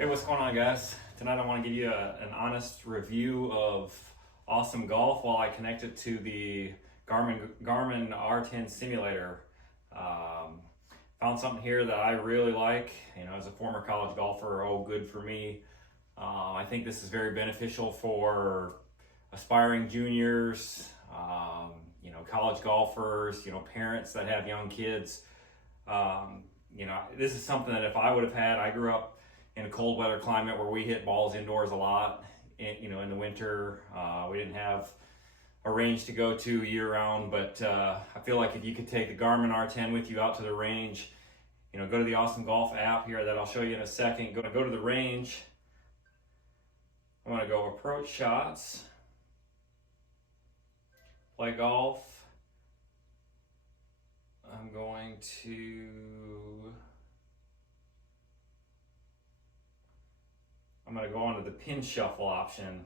Hey, what's going on, guys? Tonight I want to give you an honest review of Awesome Golf while I connect it to the Garmin R10 simulator. Found something here that I really like. You know, as a former college golfer, oh, good for me. I think this is very beneficial for aspiring juniors, college golfers, parents that have young kids. This is something that if I would have had, I grew up in a cold weather climate where we hit balls indoors a lot. In the winter, we didn't have a range to go to year round, but I feel like if you could take the Garmin R10 with you out to the range, go to the Awesome Golf app here that I'll show you in a second. Go to the range. I'm going to go approach shots, play golf. I'm going to go onto the pin shuffle option, and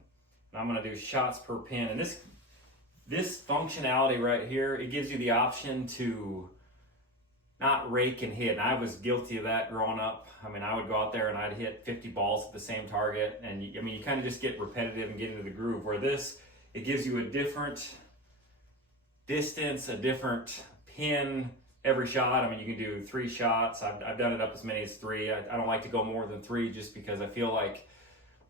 I'm going to do shots per pin. And this functionality right here, it gives you the option to not rake and hit. And I was guilty of that growing up. I mean, I would go out there and I'd hit 50 balls at the same target, and you kind of just get repetitive and get into the groove. Where it gives you a different distance, a different pin every shot. I mean, you can do 3 shots. I've done it up as many as 3. I don't like to go more than 3 just because I feel like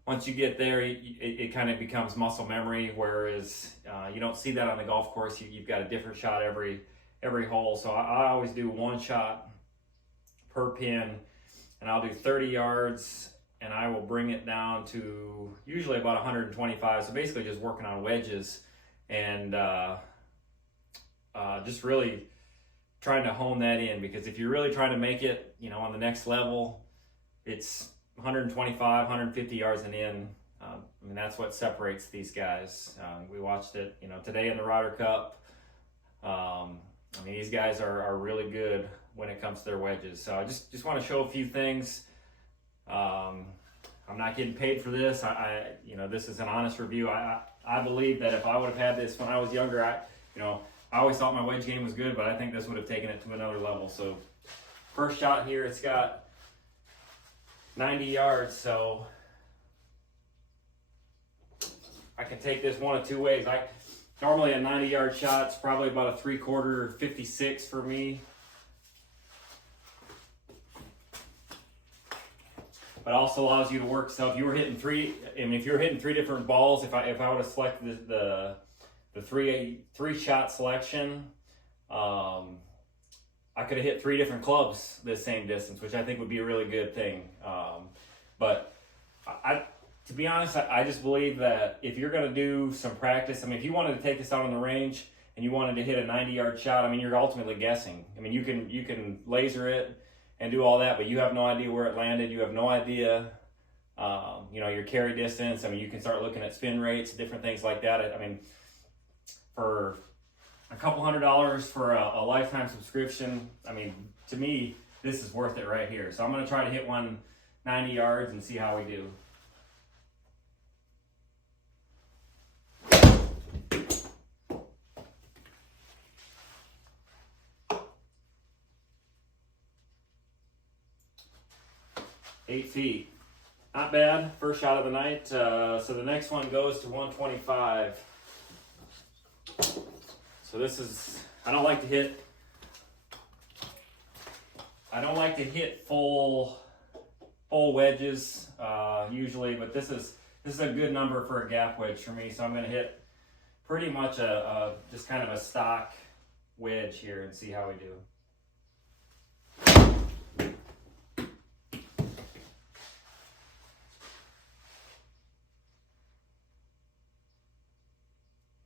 once you get there, it kind of becomes muscle memory, whereas you don't see that on the golf course. You've got a different shot every hole. So I always do 1 shot per pin, and I'll do 30 yards, and I will bring it down to usually about 125. So basically just working on wedges and just really trying to hone that in, because if you're really trying to make it, on the next level, it's 125, 150 yards and in. That's what separates these guys. We watched it, today in the Ryder Cup. These guys are really good when it comes to their wedges. So I just want to show a few things. I'm not getting paid for this. This is an honest review. I believe that if I would have had this when I was younger, I always thought my wedge game was good, but I think this would have taken it to another level. So first shot here, it's got 90 yards, so I can take this one of 2 ways. Normally a 90-yard shot's probably about a 3/4 56 for me. But also allows you to work. So if you were hitting 3, if you're hitting 3 different balls, if I would have selected the 3-shot selection, I could have hit 3 different clubs the same distance, which I think would be a really good thing. But to be honest, I just believe that if you're going to do some practice, if you wanted to take this out on the range and you wanted to hit a 90-yard shot, you're ultimately guessing. You can laser it and do all that, but you have no idea where it landed. You have no idea, your carry distance. You can start looking at spin rates, different things like that. For a couple $100 for a lifetime subscription, to me, this is worth it right here. So I'm going to try to hit one 90 yards and see how we do. Eight feet. Not bad. First shot of the night. So the next one goes to 125. So this is, I don't like to hit full wedges usually, but this is a good number for a gap wedge for me. So I'm going to hit pretty much just kind of a stock wedge here and see how we do.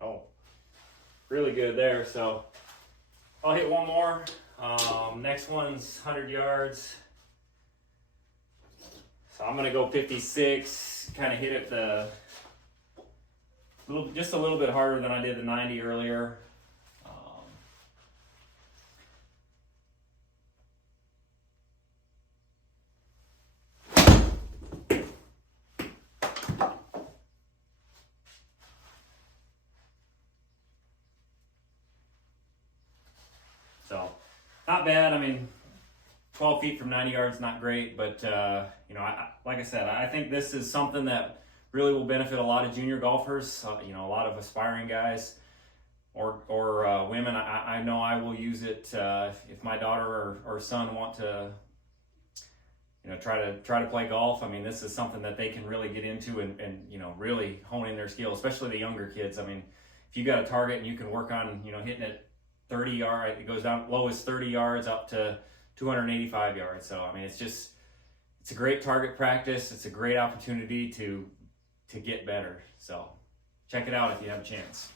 Oh, really good there. So I'll hit one more. Next one's 100 yards. So I'm gonna go 56, kind of hit it just a little bit harder than I did the 90 earlier. So not bad. 12 feet from 90 yards, not great, but you know, like I said, I think this is something that really will benefit a lot of junior golfers, you know, a lot of aspiring guys or women. I know I will use it if my daughter or son want to, you know, try to play golf. I mean, this is something that they can really get into and you know, really hone in their skills, especially the younger kids. I mean, if you got a target and you can work on, you know, hitting it 30 yards, it goes down low as 30 yards up to 285 yards. So I mean, it's a great target practice. It's a great opportunity to get better. So check it out if you have a chance.